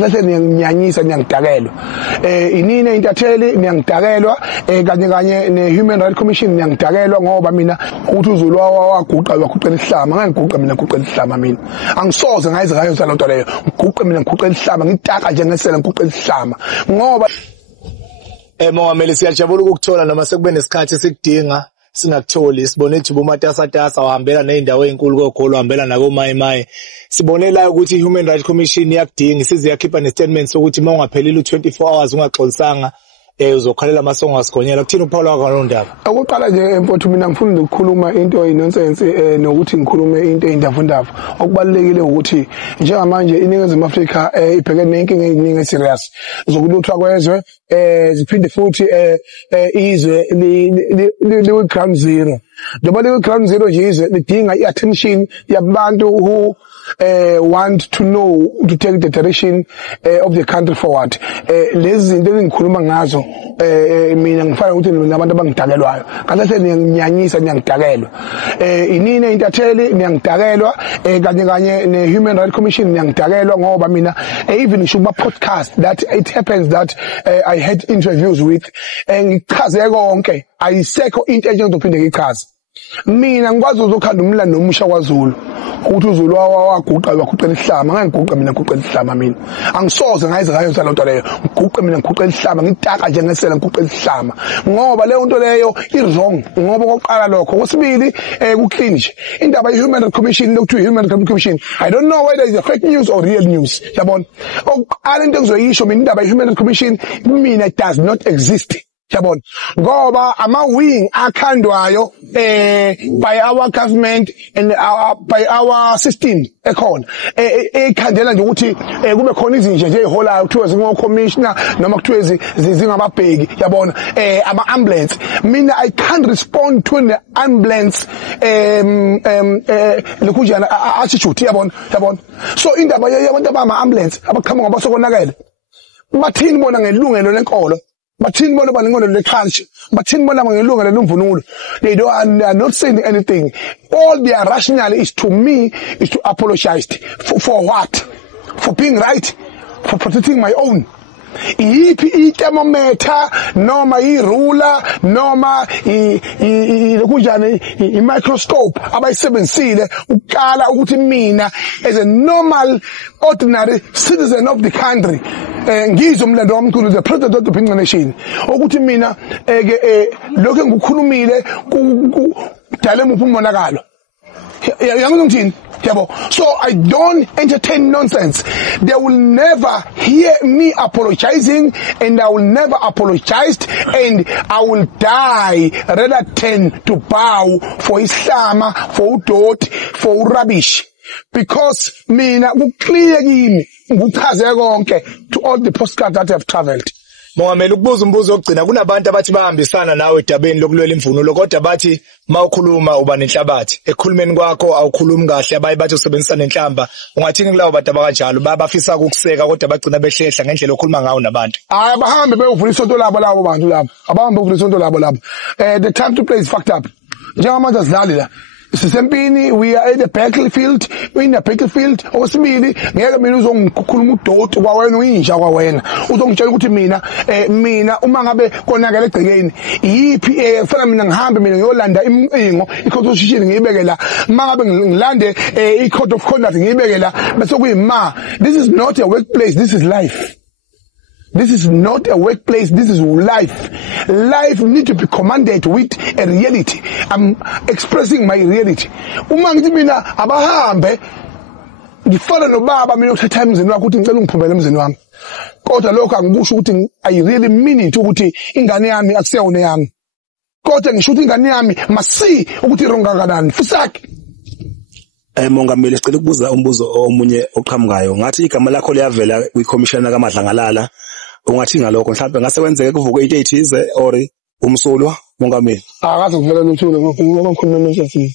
kanti niyanginyanyisa niyangidakelwa inini intatheli niyangidakelwa kanye ne-Human Rights Commission niyangidakelwa ngoba mina ukuthi uZulu waguqela isihlama ngangiguqa mina guqela isihlama mina angisoze ngayize ngayo salonto leyo ngiguqe mina ngiguqela isihlama ngitaka nje ngesela ngiguqela isihlama ngoba Mongameli siyajabula ukukuthola noma sekube nesikhathi sikudinga singakutholi sibone ithuba uMatasatasa wahambela nezindawo ezinkulu koGoli wahambela nako Mayimayi sibonela ukuthi iHuman Rights Commission yakudinga isize yakhipha nestatement sokuthi mawungaphelile u24 hours ungaxolisanga uzokhalela amasongo asigonyela kuthini uPaul wakho ndaba okokuqala nje empothu mina ngifuna ukukhuluma into eyinonsense nokuthi ngikhulume into eyindavundava okubalekile ukuthi njengamanje iNingizimu Afrika ibhekene nenkinga eziningi serious zokuluthwa kwezwe ziphinde futhi izwe liwe ground zero njengoba liwe ground zero nje izwe lidinga iattention yabantu who want to know to take the direction of the country forward lezi zinto engikhuluma ngazo mina ngifana ukuthi nabantu abangidakelwayo kanti niyanginyanyisa niyangidakelwa inini intatheli niyangidakelwa kanye ne-Human Rights Commission niyangidakelwa ngoba mina even ngisho kuma podcast that it happens that I had interviews with ngichaze konke ayisekho into enjengophinde ngichaze mina ngikwazi ukukhanda umlando omusha kwaZulu ukuthi uZulu waguqela isihlama ngangiguqa mina guqela isihlama mina angisoze ngayize ngayo salonto leyo ngiguqe mina ngiguqela isihlama ngitaka nje ngesela ngiguqela isihlama ngoba leyo nto leyo i-wrong ngoba okokuqala lokho kwesibili ku-clean nje indaba ye-Human Rights Commission lokuthiwa i-Human Rights Commission I don't know whether it's a fake news or real news yabona okokuqala into engizoyisho mina indaba ye-Human Rights Commission mina does not exist yabona ngoba ama-wing akhandwayo by our government and by our system ekhona ekhandela nje ukuthi kube khona izinje nje eholayo kuthiwa zingo-commissioner noma kuthiwa zingababheki yabona ama-ambulance mina I can't respond to an ambulance lokunjani attitude yabona so indaba yabantu abama-ambulance abaqhamuka basokonakele bathini bona ngelungelo lenkolo bathini bona banengolo leculture bathini bona ngelungelo lemvunulo they are not saying anything all their rationale is to me is to apologize for what for being right for protecting my own iyiphi ithermometer noma irula noma lokunjani imicroscope abayisebenzisile ukukala ukuthi mina as a normal ordinary citizen of the country ngizwe umlando wamkhulu the president of the Phinca Nation ukuthi mina lokho engikukhulumile kudala umuphi umonakalo yangizongithini yabo so I don't entertain nonsense they will never hear me apologizing and I will never apologize and I will die rather than to bow for Islam for udoti for rubbish because mina kuclear kimi ngikuchaze konke to all the postcards that have traveled Mongameli ukubuza umbuzo ogcina kunabantu abathi bahambisana nawe edabeni lokulwela imvunulo kodwa bathi mawukhuluma uba nenhlabathi ekhulumeni kwakho awukhulumi kahle abaye bathi usebenzisa nenhlamba ungathini kulawo bantu abakanjalo bafisa ukukuseka kodwa bagcina behlehla ngendlela okhuluma ngawo nabantu hayi bahambe beyovula isonto labo bantu labo abahambe bevula isonto labo the time to play is fucked up njengamanje azidlali la sisempini we are at the battlefield in the battlefield okwesibili ngeke mina uzongikhuluma udoti kwawena uyinja kwawena uzongitshela ukuthi mina uma ngabe konakala egcekeni yipi kufanele mina ngihambe mina ngiyolanda imincingo iconstitution ngiyibeke la mangabe ngilande i-code of conduct ngiyibeke la bese kuyima this is not a workplace this is life. This is not a workplace, this is life. Life needs to be commanded with a reality. I'm expressing my reality. Uma ngithi mina abahambe ngifana nobaba mina ukuthatha emzini wakho ukuthi ngicela ungiphumele emzini wami. Kodwa lokho angikusho ukuthi I really mean it ukuthi ingane yami akusiyona yami. Kodwa ngisho ukuthi ingane yami masi ukuthi ironga kanani fusaki. Mongameli sicela ukubuza umbuzo omunye oqhamukayo ngathi igama lakho liyavela kwiCommissioner kaMadlangalala ungathi ngalokho mhlawumbe ngase kwenzeke kuvuke into ethize or umsulwa mongameli akaze kuvela lutho ngoba ngikhuluma nje